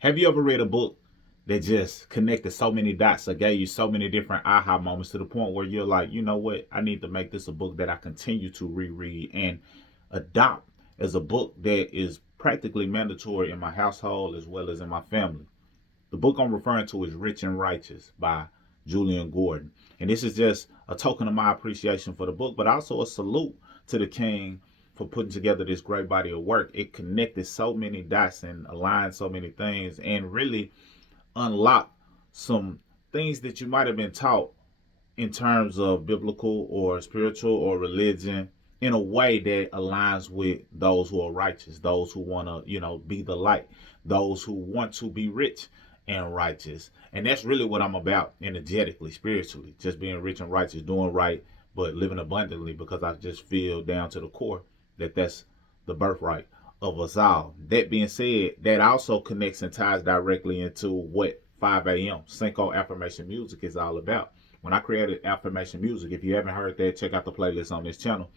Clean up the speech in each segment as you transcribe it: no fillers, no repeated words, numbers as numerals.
Have you ever read a book that just connected so many dots or gave you so many different aha moments to the point where you're like, you know what, I need to make this a book that I continue to reread and adopt as a book that is practically mandatory in my household as well as in my family? The book I'm referring to is Rich and Righteous by Jullien Gordon. And this is just a token of my appreciation for the book, but also a salute to the king for putting together this great body of work. It connected so many dots and aligned so many things and really unlocked some things that you might have been taught in terms of biblical or spiritual or religion in a way that aligns with those who are righteous, those who want to, be the light, those who want to be rich and righteous. And that's really what I'm about energetically, spiritually, just being rich and righteous, doing right, but living abundantly because I just feel down to the core that that's the birthright of us all. That being said, that also connects and ties directly into what 5 a.m. Cinco affirmation music is all about. When I created affirmation music, if you haven't heard that, check out the playlist on this channel.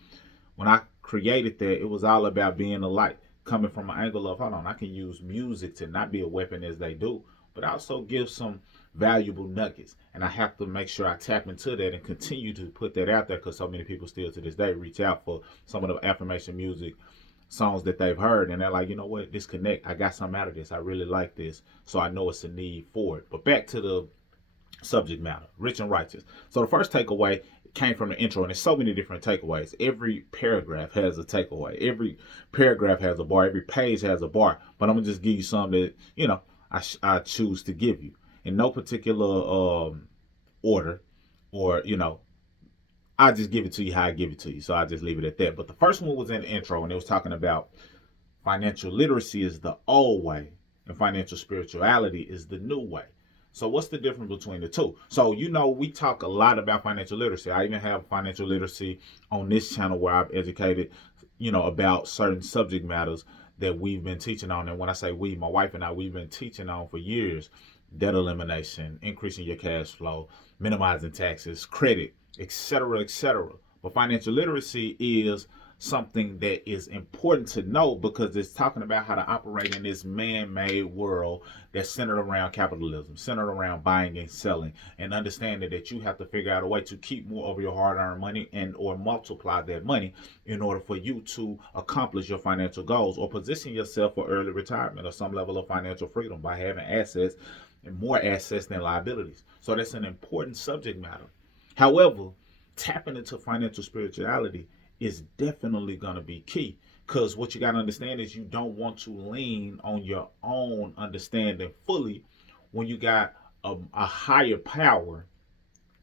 When I created that, it was all about being a light, coming from an angle of, hold on, I can use music to not be a weapon as they do, but also give some valuable nuggets. And I have to make sure I tap into that and continue to put that out there because so many people still to this day reach out for some of the affirmation music songs that they've heard and they're like, you know what, disconnect. I got something out of this. I really like this. So I know it's a need for it. But back to the subject matter, rich and righteous. So the first takeaway came from the intro, and there's so many different takeaways. Every paragraph has a takeaway. Every paragraph has a bar. Every page has a bar. But I'm gonna just give you some that I choose to give you in no particular order, or I just give it to you how I give it to you. So I just leave it at that. But the first one was in the intro, and it was talking about financial literacy is the old way, and financial spirituality is the new way. So what's the difference between the two? So we talk a lot about financial literacy. I even have financial literacy on this channel where I've educated, about certain subject matters that we've been teaching on. And when I say we, my wife and I, we've been teaching on for years: debt elimination, increasing your cash flow, minimizing taxes, credit, etc., etc. But financial literacy is something that is important to know because it's talking about how to operate in this man-made world that's centered around capitalism, centered around buying and selling, and understanding that you have to figure out a way to keep more of your hard-earned money and or multiply that money in order for you to accomplish your financial goals or position yourself for early retirement or some level of financial freedom by having assets and more assets than liabilities. So that's an important subject matter. However, tapping into financial spirituality is definitely going to be key because what you got to understand is you don't want to lean on your own understanding fully when you got a higher power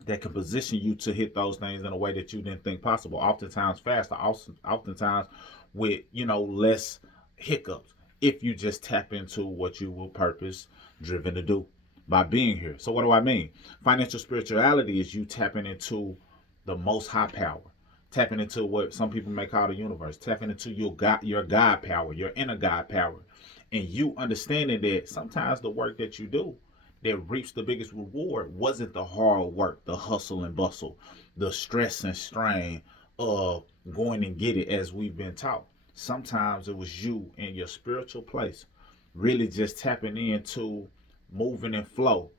that can position you to hit those things in a way that you didn't think possible, oftentimes faster, oftentimes with less hiccups, if you just tap into what you were purpose driven to do by being here. So what do I mean? Financial spirituality is you tapping into the most high power, tapping into what some people may call the universe, tapping into your God power, your inner God power, and you understanding that sometimes the work that you do that reaps the biggest reward wasn't the hard work, the hustle and bustle, the stress and strain of going and get it as we've been taught. Sometimes it was you in your spiritual place, really just tapping into moving and flow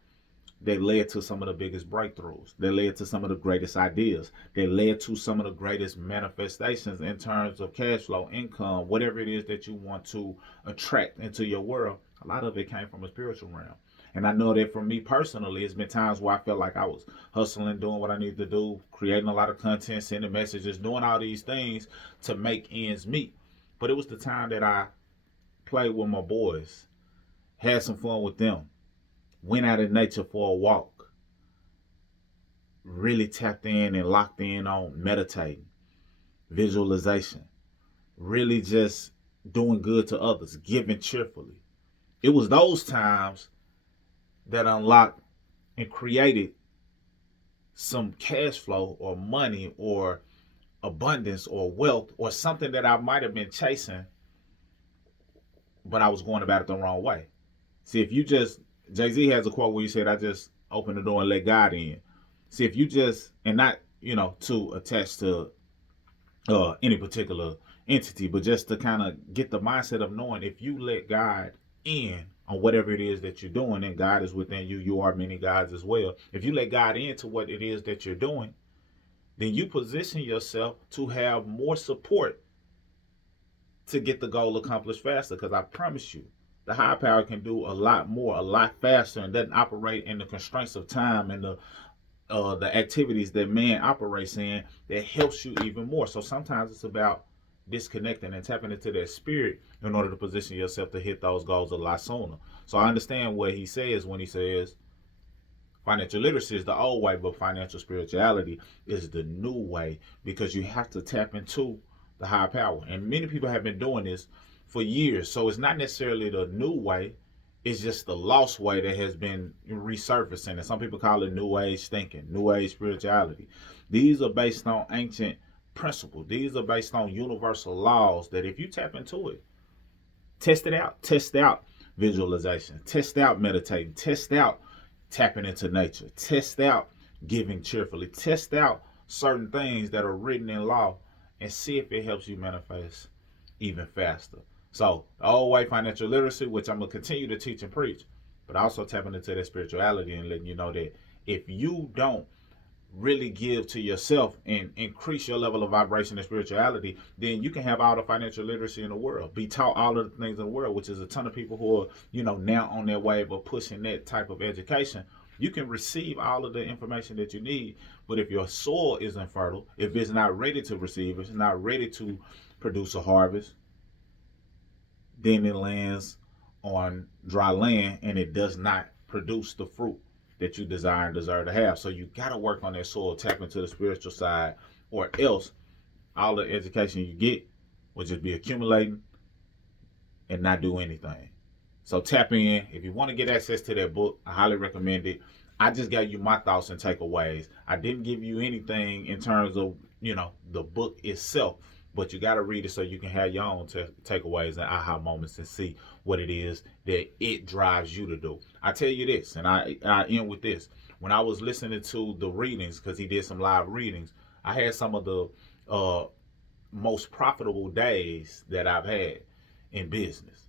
that led to some of the biggest breakthroughs. They led to some of the greatest ideas. They led to some of the greatest manifestations in terms of cash flow, income, whatever it is that you want to attract into your world. A lot of it came from a spiritual realm. And I know that for me personally, it's been times where I felt like I was hustling, doing what I needed to do, creating a lot of content, sending messages, doing all these things to make ends meet. But it was the time that I played with my boys, had some fun with them, went out in nature for a walk, really tapped in and locked in on meditating, visualization, really just doing good to others, giving cheerfully. It was those times that unlocked and created some cash flow or money or abundance or wealth or something that I might have been chasing, but I was going about it the wrong way. See, if you just, Jay-Z has a quote where he said, I just open the door and let God in. See, if you just, and not, to attach to any particular entity, but just to kind of get the mindset of knowing if you let God in on whatever it is that you're doing, and God is within you. You are many gods as well. If you let God into what it is that you're doing, then you position yourself to have more support to get the goal accomplished faster. Because I promise you, the high power can do a lot more, a lot faster, and doesn't operate in the constraints of time and the activities that man operates in that helps you even more. So sometimes it's about disconnecting and tapping into that spirit in order to position yourself to hit those goals a lot sooner. So I understand what he says when he says financial literacy is the old way, but financial spirituality is the new way, because you have to tap into the higher power. And many people have been doing this for years. So it's not necessarily the new way, it's just the lost way that has been resurfacing. And some people call it new age thinking, new age spirituality. These are based on ancient principles. These are based on universal laws that if you tap into it, test it out. Test out visualization. Test out meditating. Test out tapping into nature. Test out giving cheerfully. Test out certain things that are written in law and see if it helps you manifest even faster. So, the old way financial literacy, which I'm going to continue to teach and preach, but also tapping into that spirituality and letting you know that if you don't really give to yourself and increase your level of vibration and spirituality, then you can have all the financial literacy in the world, be taught all of the things in the world, which is a ton of people who are, now on their wave of pushing that type of education. You can receive all of the information that you need, but if your soil isn't fertile, if it's not ready to receive, if it's not ready to produce a harvest, then it lands on dry land and it does not produce the fruit that you desire and deserve to have. So you got to work on that soil, tap into the spiritual side, or else all the education you get will just be accumulating and not do anything. So tap in. If you want to get access to that book, I highly recommend it. I just gave you my thoughts and takeaways. I didn't give you anything in terms of, the book itself, but you got to read it so you can have your own takeaways and aha moments and see what it is that it drives you to do. I tell you this, and I end with this. When I was listening to the readings, because he did some live readings, I had some of the most profitable days that I've had in business.